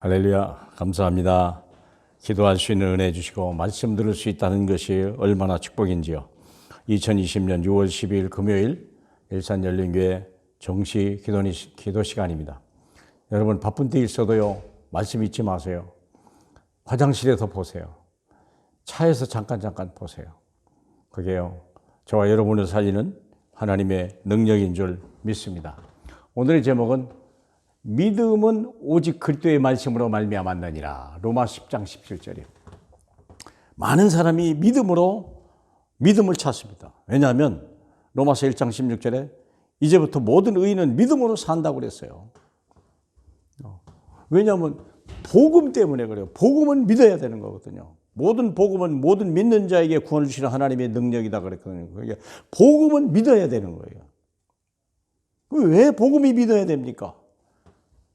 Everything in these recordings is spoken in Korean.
할렐루야, 감사합니다. 기도할 수 있는 은혜 주시고 말씀 들을 수 있다는 것이 얼마나 축복인지요. 2020년 6월 12일 금요일 일산열린교회 정시 기도 시간입니다. 여러분 바쁜 때 있어도요, 말씀 잊지 마세요. 화장실에서 보세요. 차에서 잠깐 보세요. 그게요, 저와 여러분을 살리는 하나님의 능력인 줄 믿습니다. 오늘의 제목은 믿음은 오직 그리스도의 말씀으로 말미암았느니라. 로마 10장 17절이에요. 많은 사람이 믿음을 찾습니다. 왜냐하면 로마서 1장 16절에 이제부터 모든 의인은 믿음으로 산다고 그랬어요. 왜냐하면 복음 때문에 그래요. 복음은 믿어야 되는 거거든요. 모든 복음은 모든 믿는 자에게 구원을 주시는 하나님의 능력이다 그랬거든요. 그러니까 복음은 믿어야 되는 거예요. 왜 복음이 믿어야 됩니까?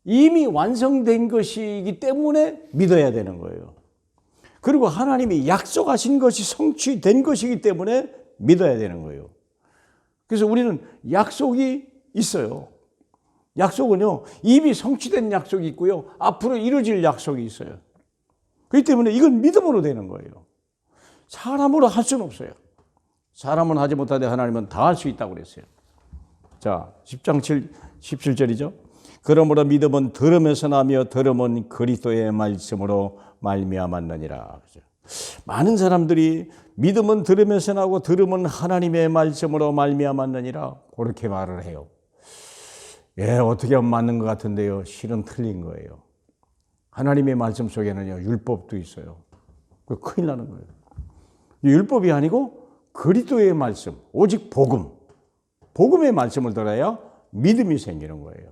이미 완성된 것이기 때문에 믿어야 되는 거예요. 그리고 하나님이 약속하신 것이 성취된 것이기 때문에 믿어야 되는 거예요. 그래서 우리는 약속이 있어요. 약속은요, 이미 성취된 약속이 있고요, 앞으로 이루어질 약속이 있어요. 그렇기 때문에 이건 믿음으로 되는 거예요. 사람으로 할 수는 없어요. 사람은 하지 못하되 하나님은 다 할 수 있다고 그랬어요. 자, 10장 17절이죠. 그러므로 믿음은 들음에서 나며 들음은 그리스도의 말씀으로 말미암았느니라. 많은 사람들이 믿음은 들음에서 나고 들음은 하나님의 말씀으로 말미암았느니라 그렇게 말을 해요. 예, 어떻게 하면 맞는 것 같은데요, 실은 틀린 거예요. 하나님의 말씀 속에는요, 율법도 있어요. 큰일 나는 거예요. 율법이 아니고 그리스도의 말씀, 오직 복음의 말씀을 들어야 믿음이 생기는 거예요.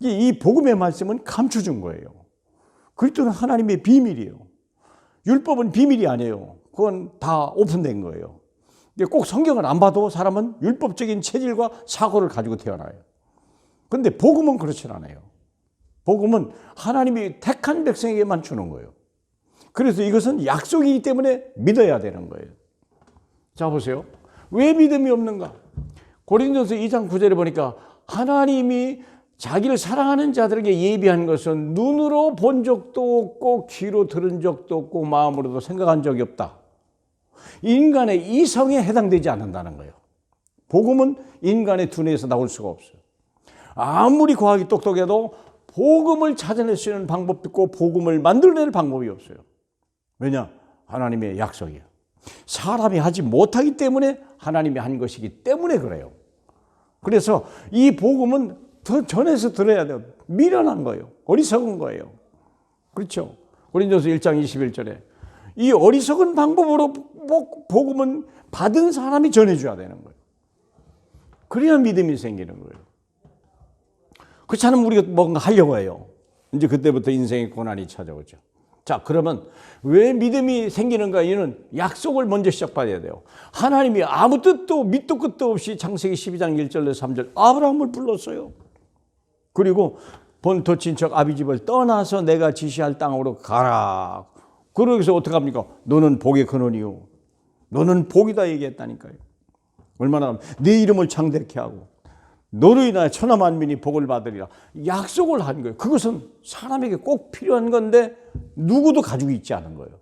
이 복음의 말씀은 감춰준 거예요. 그리스도는 하나님의 비밀이에요. 율법은 비밀이 아니에요. 그건 다 오픈된 거예요. 근데 꼭 성경을 안 봐도 사람은 율법적인 체질과 사고를 가지고 태어나요. 그런데 복음은 그렇지 않아요. 복음은 하나님이 택한 백성에게만 주는 거예요. 그래서 이것은 약속이기 때문에 믿어야 되는 거예요. 자, 보세요. 왜 믿음이 없는가? 고린도서 2장 9절에 보니까 하나님이 자기를 사랑하는 자들에게 예비한 것은 눈으로 본 적도 없고 귀로 들은 적도 없고 마음으로도 생각한 적이 없다. 인간의 이성에 해당되지 않는다는 거예요. 복음은 인간의 두뇌에서 나올 수가 없어요. 아무리 과학이 똑똑해도 복음을 찾아낼 수 있는 방법도 있고 복음을 만들어낼 방법이 없어요. 왜냐? 하나님의 약속이에요. 사람이 하지 못하기 때문에 하나님이 한 것이기 때문에 그래요. 그래서 이 복음은 더 전해서 들어야 돼요. 미련한 거예요. 어리석은 거예요. 그렇죠? 고린도서 1장 21절에 이 어리석은 방법으로 복음은 받은 사람이 전해줘야 되는 거예요. 그래야 믿음이 생기는 거예요. 그렇지 않으면 우리가 뭔가 하려고 해요. 이제 그때부터 인생의 고난이 찾아오죠. 자, 그러면 왜 믿음이 생기는가? 이는 약속을 먼저 시작받아야 돼요. 하나님이 아무 뜻도 밑도 끝도 없이 창세기 12장 1절에서 3절 아브라함을 불렀어요. 그리고 본토 친척 아비집을 떠나서 내가 지시할 땅으로 가라. 그러고서 어떻게 합니까? 너는 복의 근원이요, 너는 복이다 얘기했다니까요. 얼마나 네 이름을 창대케 하고 너로 인하여 천하 만민이 복을 받으리라. 약속을 한 거예요. 그것은 사람에게 꼭 필요한 건데 누구도 가지고 있지 않은 거예요.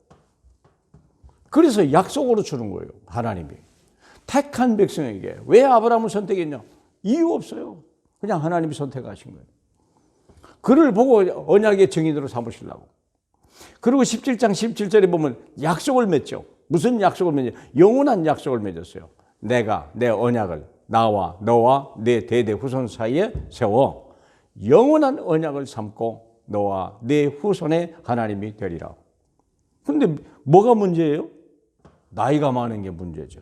그래서 약속으로 주는 거예요. 하나님이 택한 백성에게. 왜 아브라함을 선택했냐? 이유 없어요. 그냥 하나님이 선택하신 거예요. 그를 보고 언약의 증인으로 삼으시려고. 그리고 17장 17절에 보면 약속을 맺죠. 무슨 약속을 맺냐? 영원한 약속을 맺었어요. 내가 내 언약을 나와 너와 내 대대 후손 사이에 세워 영원한 언약을 삼고 너와 내 후손의 하나님이 되리라. 그런데 뭐가 문제예요? 나이가 많은 게 문제죠.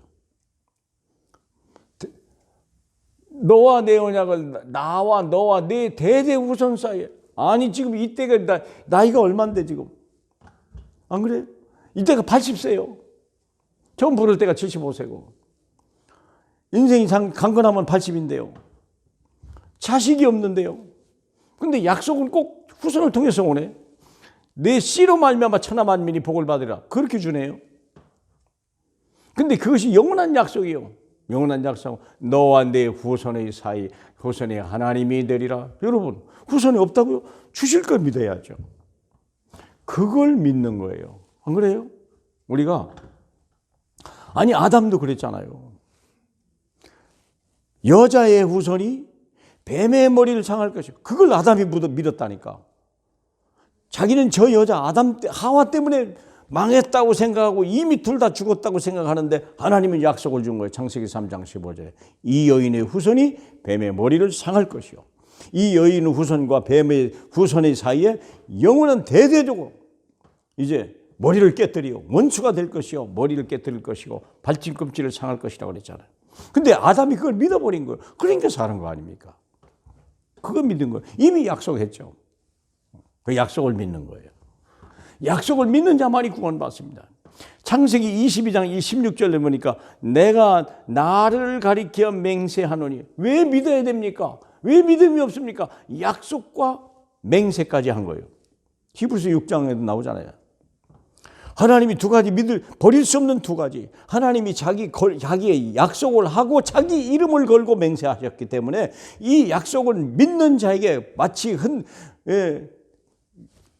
너와 내 언약을 나와 너와 내 대대 후손 사이에. 아니 지금 이때가 나이가 얼만데 지금. 안 그래요? 이때가 80세요. 처음 부를 때가 75세고. 인생이 강건하면 80인데요. 자식이 없는데요. 근데 약속은 꼭 후손을 통해서 오네. 내 씨로 말미암아 천하 만민이 복을 받으리라. 그렇게 주네요. 근데 그것이 영원한 약속이에요. 영원한 약속. 너와 내 후손의 사이, 후손의 하나님이 되리라. 여러분, 후손이 없다고요? 주실 걸 믿어야죠. 그걸 믿는 거예요. 안 그래요? 우리가 아니 아담도 그랬잖아요. 여자의 후손이 뱀의 머리를 상할 것이고 그걸 아담이 믿었다니까. 자기는 저 여자 하와 때문에 망했다고 생각하고 이미 둘 다 죽었다고 생각하는데 하나님은 약속을 준 거예요. 창세기 3장 15절에 이 여인의 후손이 뱀의 머리를 상할 것이요. 이 여인의 후손과 뱀의 후손의 사이에 영원한 대대적으로 이제 머리를 깨뜨리고 원수가 될 것이요. 머리를 깨뜨릴 것이고 발뒤꿈치를 상할 것이라고 그랬잖아요. 근데 아담이 그걸 믿어버린 거예요. 그러니까 사는 거 아닙니까? 그거 믿은 거예요. 이미 약속했죠. 그 약속을 믿는 거예요. 약속을 믿는 자만이 구원받습니다. 창세기 22장 16절에 보니까 내가 나를 가리켜 맹세하노니 왜 믿어야 됩니까? 왜 믿음이 없습니까? 약속과 맹세까지 한 거예요. 히브리서 6장에도 나오잖아요. 하나님이 두 가지 버릴 수 없는 두 가지. 하나님이 자기의 약속을 하고 자기 이름을 걸고 맹세하셨기 때문에 이 약속을 믿는 자에게 마치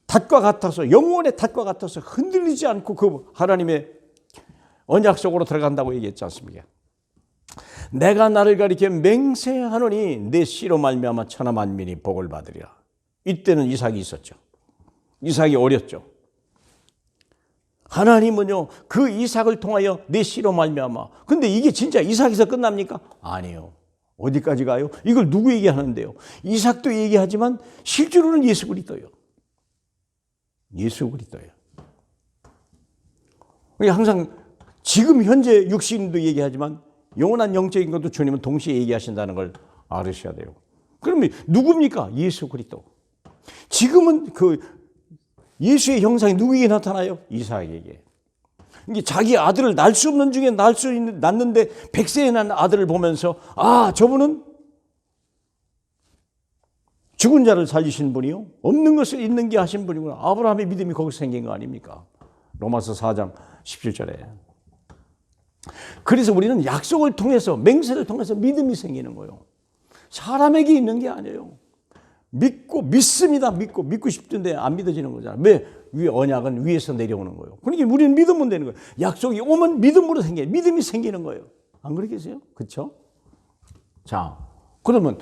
닷과 같아서 영원의 닷과 같아서 흔들리지 않고 그 하나님의 언약 속으로 들어간다고 얘기했지 않습니까? 내가 나를 가리켜 맹세하노니 내 씨로 말미암아 천하 만민이 복을 받으리라. 이때는 이삭이 있었죠. 이삭이 어렸죠. 하나님은요 그 이삭을 통하여 내 씨로 말미암아. 근데 이게 진짜 이삭에서 끝납니까? 아니에요. 어디까지 가요? 이걸 누구 얘기하는데요? 이삭도 얘기하지만 실제로는 예수 그리스도예요. 예수 그리스도예요. 항상 지금 현재 육신도 얘기하지만 영원한 영적인 것도 주님은 동시에 얘기하신다는 걸 알으셔야 돼요. 그러면 누굽니까? 예수 그리스도. 지금은 그 예수의 형상이 누구에게 나타나요? 이삭에게. 이게 자기 아들을 낳을 수 없는 중에 낳는데 100세에 난 아들을 보면서 아 저분은 죽은 자를 살리신 분이요 없는 것을 있는 게 하신 분이구나. 아브라함의 믿음이 거기서 생긴 거 아닙니까? 로마서 4장 17절에. 그래서 우리는 약속을 통해서 맹세를 통해서 믿음이 생기는 거예요. 사람에게 있는 게 아니에요. 믿습니다. 믿고 싶던데 안 믿어지는 거잖아요. 왜? 언약은 위에서 내려오는 거예요. 그러니까 우리는 믿으면 되는 거예요. 약속이 오면 믿음으로 믿음이 생기는 거예요. 안 그러겠어요? 그렇죠? 자, 그러면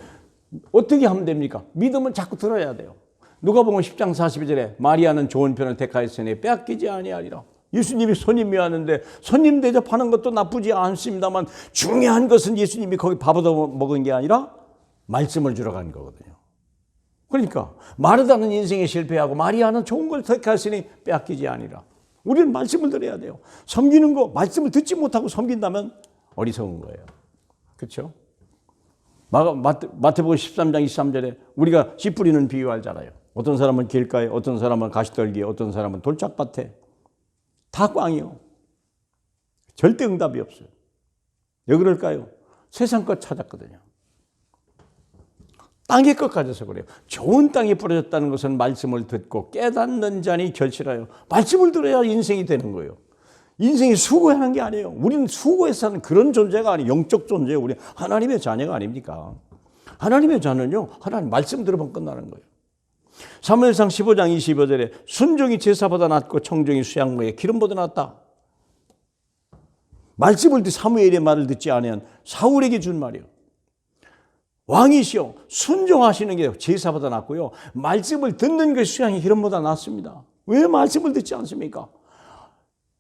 어떻게 하면 됩니까? 믿음은 자꾸 들어야 돼요. 누가복음 10장 42절에 마리아는 좋은 편을 택하였으니 빼앗기지 아니하리라. 예수님이 손님이 왔는데 손님 대접하는 것도 나쁘지 않습니다만 중요한 것은 예수님이 거기 밥 얻어 먹은 게 아니라 말씀을 주러 간 거거든요. 그러니까 마르다는 인생에 실패하고 마리아는 좋은 걸 택하였으니 빼앗기지 아니라. 우리는 말씀을 들어야 돼요. 섬기는 거 말씀을 듣지 못하고 섬긴다면 어리석은 거예요. 그렇죠? 마태복음 13장 23절에 우리가 씨 뿌리는 비유 알잖아요. 어떤 사람은 길가에, 어떤 사람은 가시떨기에, 어떤 사람은 돌짝밭에. 다 꽝이요. 절대 응답이 없어요. 왜 그럴까요? 세상 것 찾았거든요. 땅의 것 가져서 그래요. 좋은 땅에 뿌려졌다는 것은 말씀을 듣고 깨닫는 자니 결실하여. 말씀을 들어야 인생이 되는 거예요. 인생이 수고하는 게 아니에요. 우리는 수고해서 사는 그런 존재가 아니에요. 영적 존재예요. 우리 하나님의 자녀가 아닙니까? 하나님의 자녀는요. 하나님 말씀 들어보면 끝나는 거예요. 사무엘상 15장 25절에 순종이 제사보다 낫고 청종이 수양모에 기름보다 낫다. 말씀을 사무엘의 말을 듣지 않으면 사울에게 준 말이에요. 왕이시여 순종하시는 게 제사보다 낫고요. 말씀을 듣는 것이 수양이 기름보다 낫습니다. 왜 말씀을 듣지 않습니까?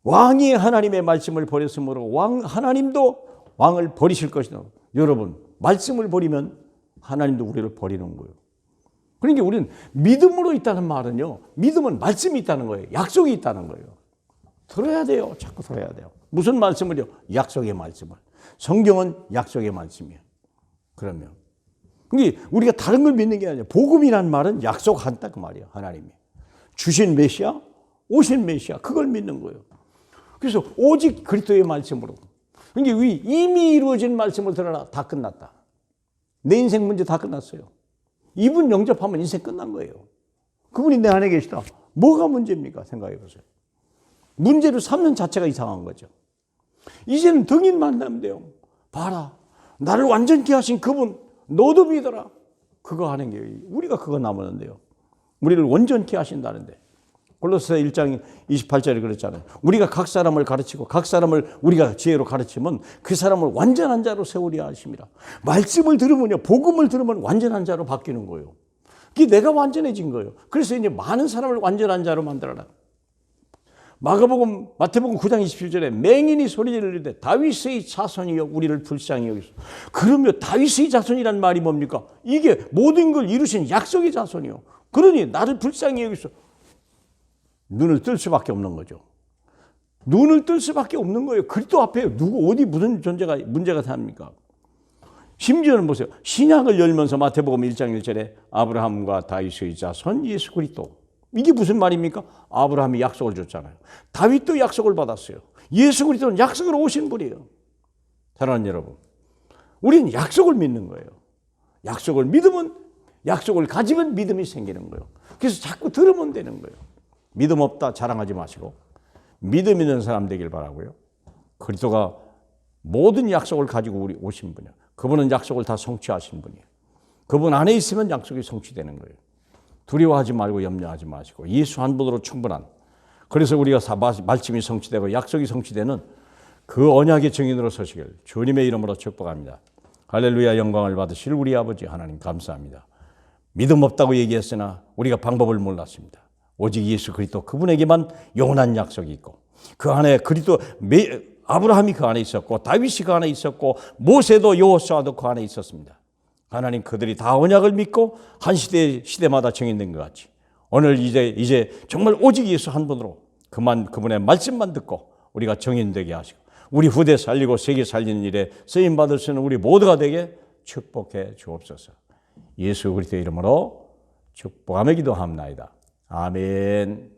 왕이 하나님의 말씀을 버렸으므로 하나님도 왕을 버리실 것이다. 여러분 말씀을 버리면 하나님도 우리를 버리는 거예요. 그러니까 우리는 믿음으로 있다는 말은요. 믿음은 말씀이 있다는 거예요. 약속이 있다는 거예요. 들어야 돼요. 자꾸 들어야 돼요. 무슨 말씀을요? 약속의 말씀을. 성경은 약속의 말씀이에요. 그러면 그게 우리가 다른 걸 믿는 게 아니에요. 복음이란 말은 약속한다 그 말이에요. 하나님이 주신 메시아, 오신 메시아 그걸 믿는 거예요. 그래서 오직 그리스도의 말씀으로. 그러니까 이미 이루어진 말씀을 들어라. 다 끝났다. 내 인생 문제 다 끝났어요. 이분 영접하면 인생 끝난 거예요. 그분이 내 안에 계시다. 뭐가 문제입니까? 생각해 보세요. 문제를 삼는 자체가 이상한 거죠. 이제는 등인 만나면 돼요. 봐라. 나를 완전케 하신 그분 너도 믿어라. 그거 하는 게 우리가 그거 남았는데요. 우리를 완전케 하신다는데 골로새 1장 28절에 그랬잖아요. 우리가 각 사람을 가르치고 각 사람을 우리가 지혜로 가르치면 그 사람을 완전한 자로 세우려 하십니다. 말씀을 들으면요, 복음을 들으면 완전한 자로 바뀌는 거예요. 그게 내가 완전해진 거예요. 그래서 이제 많은 사람을 완전한 자로 만들어라. 마태복음 9장 27절에 맹인이 소리를 내되 다윗의 자손이여 우리를 불쌍히 여기소. 그러면 다윗의 자손이란 말이 뭡니까? 이게 모든 걸 이루신 약속의 자손이요. 그러니 나를 불쌍히 여기소. 눈을 뜰 수밖에 없는 거죠. 눈을 뜰 수밖에 없는 거예요. 그리스도 앞에 누구 어디 무슨 문제가 됩니까? 심지어는 보세요. 신약을 열면서 마태복음 1장 1절에 아브라함과 다윗의 자손 예수 그리스도. 이게 무슨 말입니까? 아브라함이 약속을 줬잖아요. 다윗도 약속을 받았어요. 예수 그리스도는 약속을 오신 분이에요. 사랑하는 여러분, 우리는 약속을 믿는 거예요. 약속을 믿으면, 약속을 가지면 믿음이 생기는 거예요. 그래서 자꾸 들으면 되는 거예요. 믿음 없다 자랑하지 마시고 믿음 있는 사람 되길 바라고요. 그리스도가 모든 약속을 가지고 우리 오신 분이에요. 그분은 약속을 다 성취하신 분이에요. 그분 안에 있으면 약속이 성취되는 거예요. 두려워하지 말고 염려하지 마시고 예수 한 분으로 충분한, 그래서 우리가 말씀이 성취되고 약속이 성취되는 그 언약의 증인으로 서시길 주님의 이름으로 축복합니다. 할렐루야. 영광을 받으실 우리 아버지 하나님 감사합니다. 믿음 없다고 얘기했으나 우리가 방법을 몰랐습니다. 오직 예수 그리스도 그분에게만 영원한 약속이 있고 그 안에 그리스도 아브라함이 그 안에 있었고 다윗이 그 안에 있었고 모세도 여호수아도 그 안에 있었습니다. 하나님 그들이 다 언약을 믿고 한 시대마다 정인된 것 같이 오늘 이제 정말 오직 예수 한 분으로 그분의 말씀만 듣고 우리가 정인되게 하시고 우리 후대 살리고 세계 살리는 일에 쓰임 받을 수 있는 우리 모두가 되게 축복해 주옵소서. 예수 그리스도의 이름으로 축복하며 기도합나이다. 아멘.